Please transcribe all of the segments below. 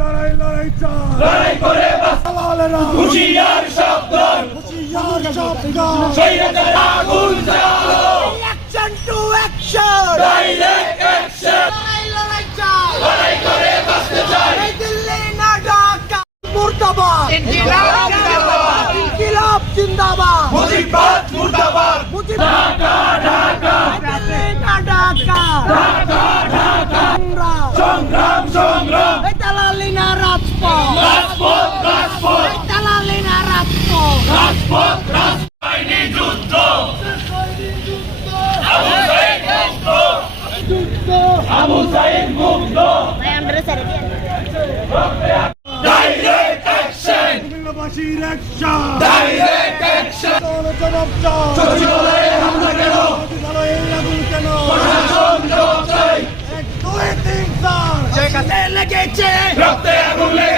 লড়াই লড়াই জিন্দাবাদ মুজিবাদ মুর্দাবাদ মুজিব ঢাকা ঢাকা দিল্লি না ঢাকা ঢাকা ঢাকা সংগ্রাম সংগ্রাম সংগ্রাম এই দালালি না রাজপথ রাজপথ রাজপথ এই দালালি না রাজপথ রাজপথ রাজবাহিনী যুদ্ধ Abu Sayeed Aradian. Direct action দিল্লিবাসীর action direct action জবাব চাই সচিবালয়ে হামলা কেন সচিবালয়ে আগুন কেন প্রশাসন জবাব চাই এক দুই তিন চার লেগেছে রক্তে আগুন লেগেছে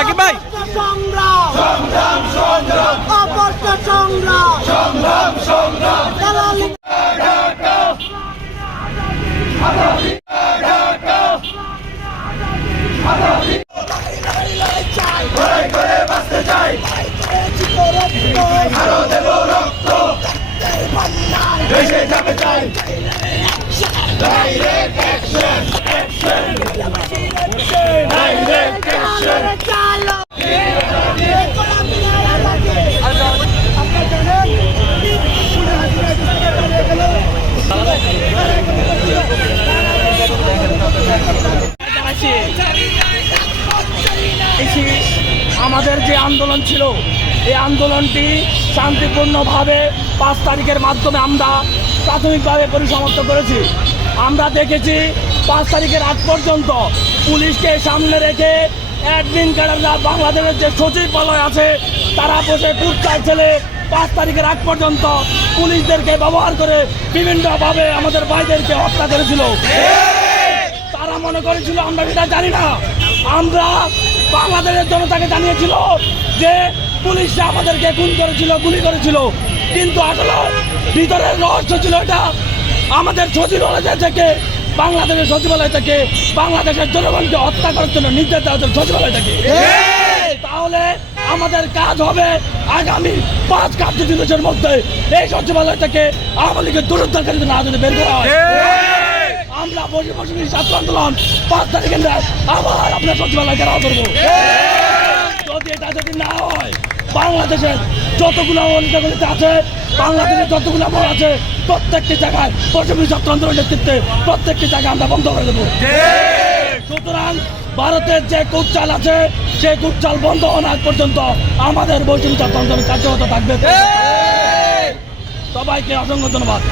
সাকিব ভাই সংগ্রাম সংগ্রাম সংগ্রাম সংগ্রাম সংগ্রাম সংগ্রাম চাই আরও দেব আমাদের যে আন্দোলন ছিল, এই আন্দোলনটি শান্তিপূর্ণভাবে পাঁচ তারিখের মাধ্যমে আমরা প্রাথমিকভাবে পরিসমাপ্ত করেছি। আমরা দেখেছি পাঁচ তারিখের আগ পর্যন্ত পুলিশকে সামনে রেখে অ্যাডমিন ক্যাডাররা বাংলাদেশের যে সচিবালয় আছে, তারা বসে কুটচার ছেলে পাঁচ তারিখের আগ পর্যন্ত পুলিশদেরকে ব্যবহার করে বিভিন্নভাবে আমাদের ভাইদেরকে হত্যা করেছিল। তারা মনে করেছিল, আমরা সেটা জানি না। আমরা বাংলাদেশের জনতাকে জানিয়েছিল যে পুলিশরা আমাদেরকে খুন করেছিল গুলি করেছিল। কিন্তু আসলে ভিতরের রহস্য ছিল এটা। আমাদের সচিবালয় থেকে বাংলাদেশের সচিবালয় থেকে বাংলাদেশের জনগণকে হত্যা করার জন্য নির্দেশ দেওয়া হচ্ছে সচিবালয় থেকে। তাহলে আমাদের কাজ হবে আগামী পাঁচ কার্য দিবসের মধ্যে এই সচিবালয় থেকে আওয়ামী লীগের দুরুদ্ধারকারীদের না যদি বের করা হয়। আমরা বসে বসে ছাত্র আন্দোলন, পাঁচ তারিখে আবার আপনার সচিবালয় ঘেরাও করব। যদি এটা যদি না হয়, বাংলাদেশের যতগুলো অনিতাগুলিতে আছে, বাংলাদেশের যতগুলো মোড় আছে, প্রত্যেকটি জায়গায় বৈষম্য ছাত্র আন্দোলনের নেতৃত্বে প্রত্যেকটি জায়গায় আমরা বন্ধ করে দেবো। সুতরাং ভারতের যে কুটচাল আছে, সেই কুটচাল বন্ধ হওয়ার পর্যন্ত আমাদের বৈষম্য ছাত্র আন্দোলন কার্যরত থাকবে। সবাইকে অসংখ্য ধন্যবাদ।